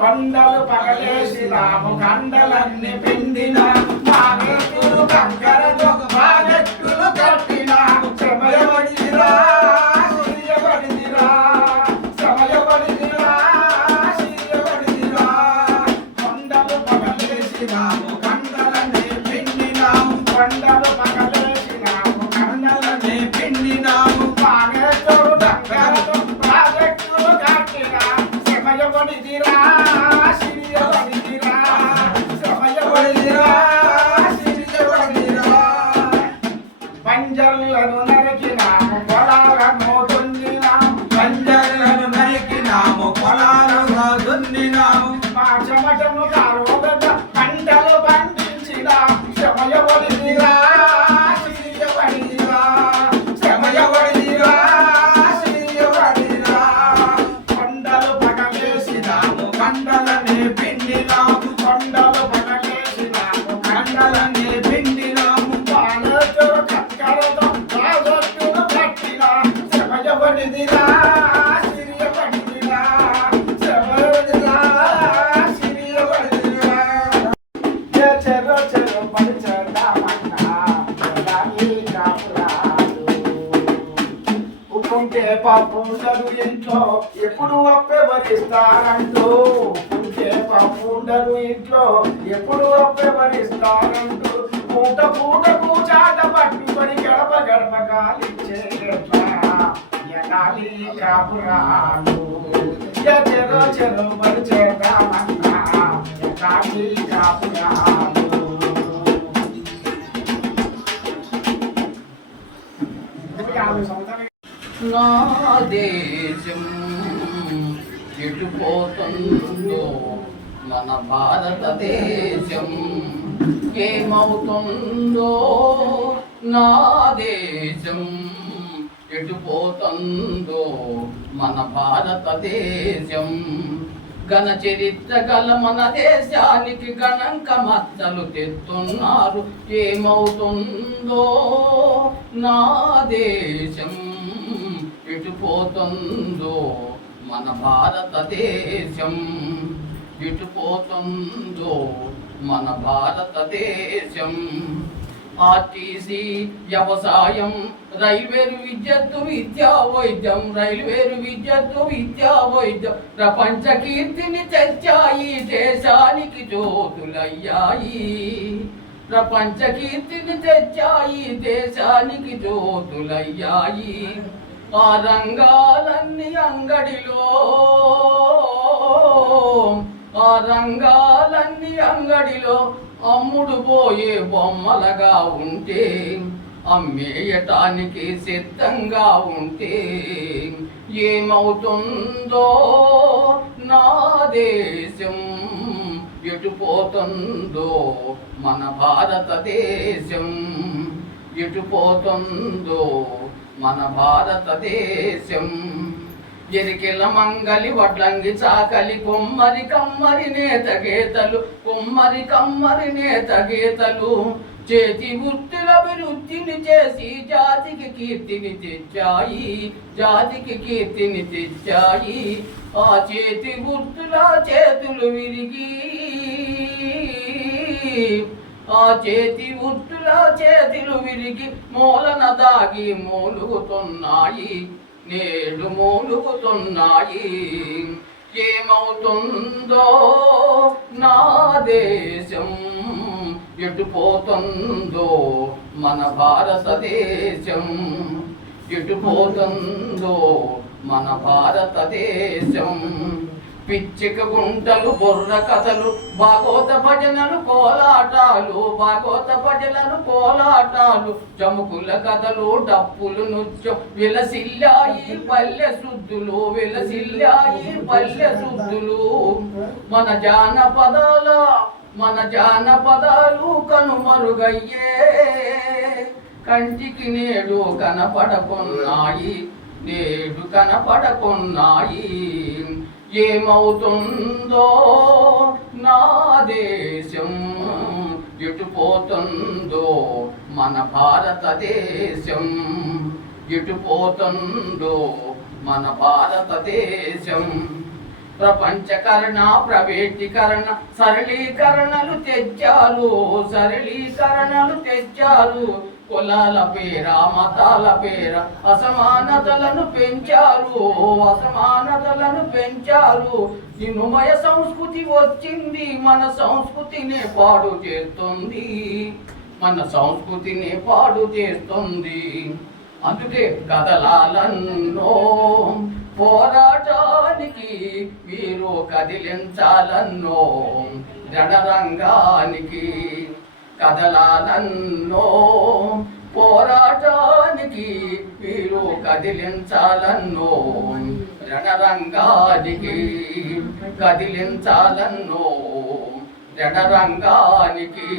కొండలు పగలేసినాము కండలన్నీ పిండినాము మాగెట్టులు కంకరతో మాగెట్టులు కట్టినాము శ్రమయబడిరా శ్రమయబడిరా శ్రమయబడిరా కొండలు పగలేసినాము కండలన్నీ పిండినాము కొండలు పగలేసినాము కండలన్నీ పిండినాము మాగెట్టులు కంకరతో మాగెట్టులు కట్టినాము శ్రమయబడిరా పంజర్లను నరికినాము పొలాలను దున్నినాము పంజర్లను నరికినాము పొలాలను దున్నినాము మా చెమటను కాలువగ పంటలు పండించినాము శ్రమయబడిరా శ్రీయబడిరా శ్రమయబడిరా శ్రీయబడిరా కొండలు పగలేసినాము కండలని పిండినాము కొండలు పగలేసినాము కండలని పిండినాము పాలతో కక్కరతో రాజొట్టును కట్టినా శ్రమయబడిరా శ్రీయబడిరా శ్రమయబడిరా శ్రీయబడిరా చెరో చెరో పడిచేద్దామన్నా ఈ కాపురాలు ఉప్పుంటే పప్పు ఉండదు ఇంట్లో ఎప్పుడు అప్పెవరిస్తారంటూ ఉప్పుంటే పప్పు ఉండదు ఇంట్లో ఎప్పుడు అప్పెవరిస్తారంటూ పూట పూటకు చాట పట్టుకొని గడప గడప గాలిచ్చే ఎనాలి కాపురాలు చెరో చెరో పడిచేద్దామన్నా ఎనాలి కాపురాలు నా దేశం ఎటుపోతుందో మన భారతదేశం ఏమవుతుందో నా దేశం ఎటుపోతుందో మన భారతదేశం ఘన చరిత్ర గల మన దేశానికి గణంక మచ్చలు తెస్తున్నారు ఏమవుతుందో నా దేశం ఎటుపోతుందో మన భారతదేశం ఎటుపోతుందో మన భారతదేశం ఆర్టీసీ వ్యవసాయం రైల్వేలు విద్యుత్తు విద్యా వైద్యం రైల్వేలు విద్యుత్తు విద్యా వైద్యం ప్రపంచ కీర్తిని తెచ్చాయి దేశానికి జ్యోతులయ్యాయి ప్రపంచ కీర్తిని తెచ్చాయి దేశానికి జ్యోతులయ్యాయి ఆ రంగాలన్నీ అంగడిలో ఆ రంగాలన్నీ అంగడిలో అమ్ముడు పోయే బొమ్మలగా ఉంటే అమ్మేయటానికి సిద్ధంగా ఉంటే ఏమవుతుందో నా దేశం ఎటుపోతుందో మన భారతదేశం ఎటుపోతుందో మన భారతదేశం ఎరికెల మంగలి వడ్లంగి చాకలి కొమ్మరి కమ్మరి నేత గీతలు కొమ్మరి కమ్మరి నేత గీతలు చేతి వృత్తుల అభివృద్ధిని చేసి జాతికి కీర్తిని తెచ్చాయి జాతికి కీర్తిని తెచ్చాయి ఆ చేతి వృత్తుల చేతులు విరిగి ఆ చేతి వృత్తుల చేతులు విరిగి మూలన దాగి మూలుగుతున్నాయి నేడు మూలుగుతున్నాయి ఏమవుతుందో నా దేశం ఎటుపోతుందో మన భారతదేశం ఎటుపోతుందో మన భారతదేశం పిచ్చిక గుంటలు బొర్ర కథలు భాగవత భజనలు కోలాటాలు భాగవత భజనలు కోలాటాలు చముకుల కథలు డప్పులు నృత్యం విలసిల్లాయి పల్లె శుద్ధులు విలసిల్లాయి పల్లె శుద్ధులు మన జానపదాలు కనుమరుగయ్యే కంటికి నేడు కనపడకున్నాయి నేడు కనపడకున్నాయి ఏమవుతుందో నా దేశం ఎటుపోతుందో మన భారతదేశం ఎటుపోతుందో మన భారతదేశం ప్రపంచకరణ ప్రైవేటీకరణ సరళీకరణలు తెచ్చారు కులాల పేర మతాల పేర అసమానతలను పెంచారు ఇనుమయ సంస్కృతి వచ్చింది మన సంస్కృతిని పాడు చేస్తుంది అందుకే కదలాలన్నో పోరాటానికి వీరు కదిలించాలన్నో రణరంగానికి కదలాలన్నో పోరాటానికి వీరు కదిలించాలన్నో రణరంగానికి కదిలించాలన్నో రణరంగానికి